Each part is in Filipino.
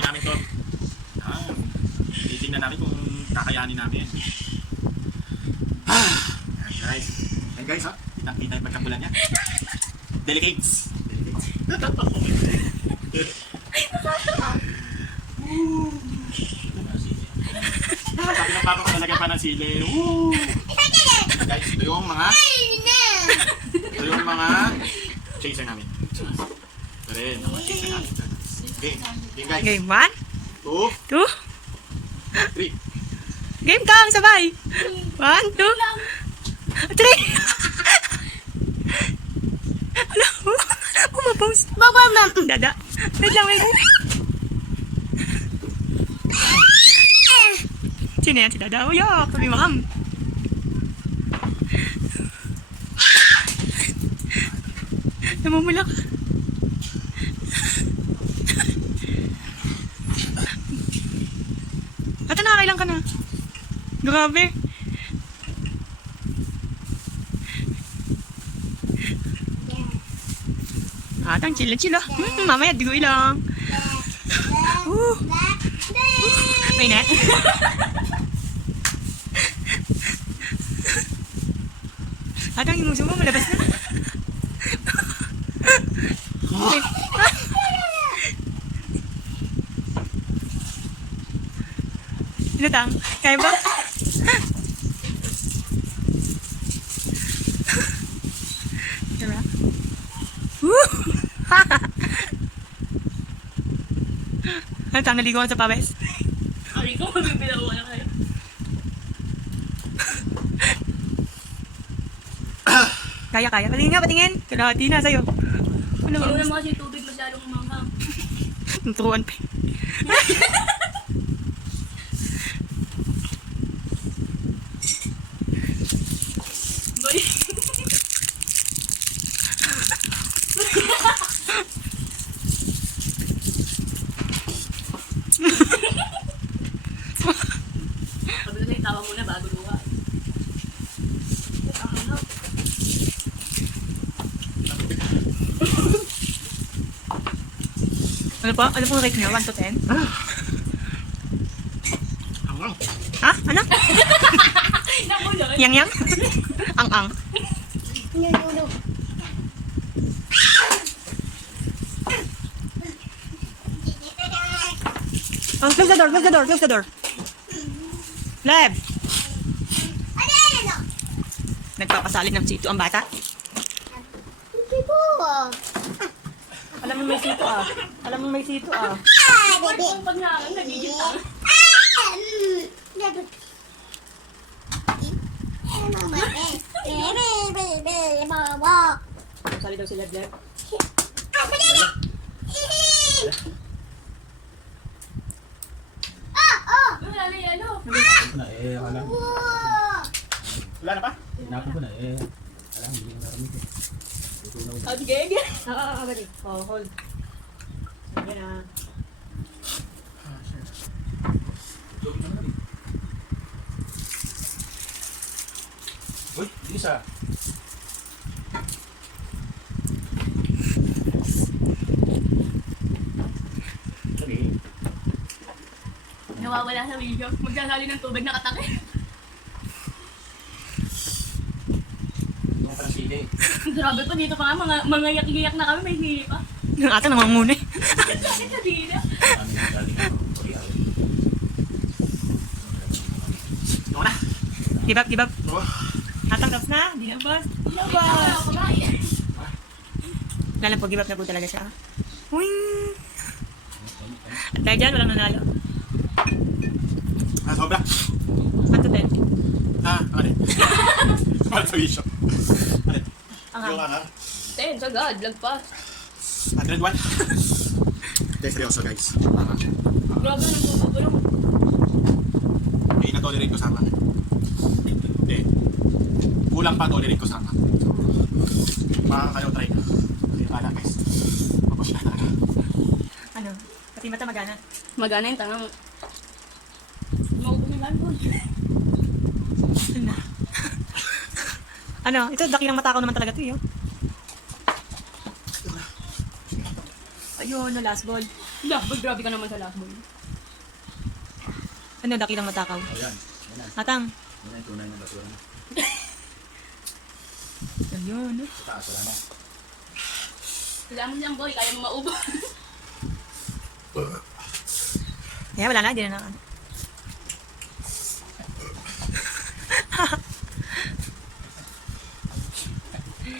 try namin to. Titingnan namin kung kakayanin namin. Yan guys. Yan guys ha. Kitang-kita yung pagkakulan niya. Delicates. Sabi ng papa ko nalagyan pa ng sili. Guys, ito yung mga chaser namin. Ito rin, mga chaser namin. Okay, okay guys. Game 1, 2, 2, 3. game kang sabay. 1, 2, 3. Ano? Umapost. Dada. Wait lang, wait. Sino yan? Si Dada? Oh, yak. Kami makam. Namumula ka. Ate, nakakailan ka na. Grabe. Atang chill-chill ah. Mamaya, digoy lang. May net. Atang yung muso mo, malabas na. Ano tang? Kaya ba? Diba? Ano tang, naligo ka sa pawis? Ay, ko magbibilaw na kayo. Kaya. Patingin nga, patingin. Kalahati na sa'yo. Ano ba? Ano naman kasi tubig masyadong umangkang. Turuan pa. Boy. Sabi na sa'yo, tawa muna bago luha. Ano po? Ano pong rate niyo? 1 to 10? Ang Ha? Ano? Nakulot. Yang? Ang. Oh, close the door. Leb! Nagpapasalit ng sito ang bata? Alam mo may sito ah. Pag nalang, nagigit ako. Sali daw si Leb. Wala na yelo. Na alam. wala na pa? Tinapon ko na alam, hindi ko naramit eh. Tutunaw na. Oh, sige. Bali. Oh, hold. Sige na. Tubig naman namin. Uy, isa. Okay. Nawawala sa video. Magsasali ng tubig na katake. Yung parang sili. Grabe po dito pa nga, mga yak-iyak na kami, may hili pa. Yung ata namamuna eh. Sakit sa dila. Kami galing ako. Korea. Ito na. Give up. Oh. Atang tapos na. Di na boss. Lala po, give up na po talaga siya. Wing! At dahil dyan, walang nanalo. Sobra. 1 to 10. Ano rin? Para sa wisyo. Ano rin? Ang Yung ang. 10, sagad, lagpas. 101. Hindi, seryoso guys. Grabe, nagpupulong. May na-tolerate ko sama. Hindi. Kulang pa tolerate ko sama. Baka kayo try. Hindi na guys. Tapos na talaga. Ano? Pati mata magana. Magana yung tangang. Maubos yung lagon. Ano? Ito, dakilang matakaw naman talaga ito yun. Ayun, no, last ball. Lah, boy, grabe ka naman sa last boy. Ano, dakilang matakaw. Ayan. Atang. Yan ang tunay ng basura na. Ayun. Sa taas, wala na. Kailangan mo niyang boy, kaya mo maubos. Kaya wala na, di na ano.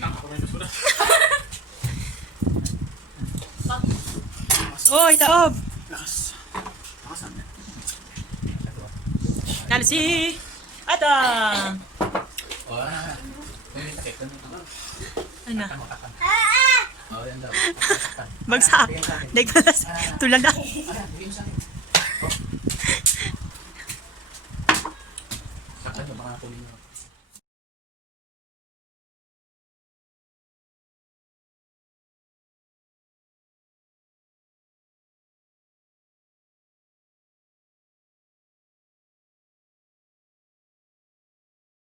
Ako may basura. Oy, taob! Lakas. Nakasan na. Lalo si... Atang! Wah. May takip ka na. Ano na? Oh, yan daw. Bagsak. Dahil kalas. Tulala.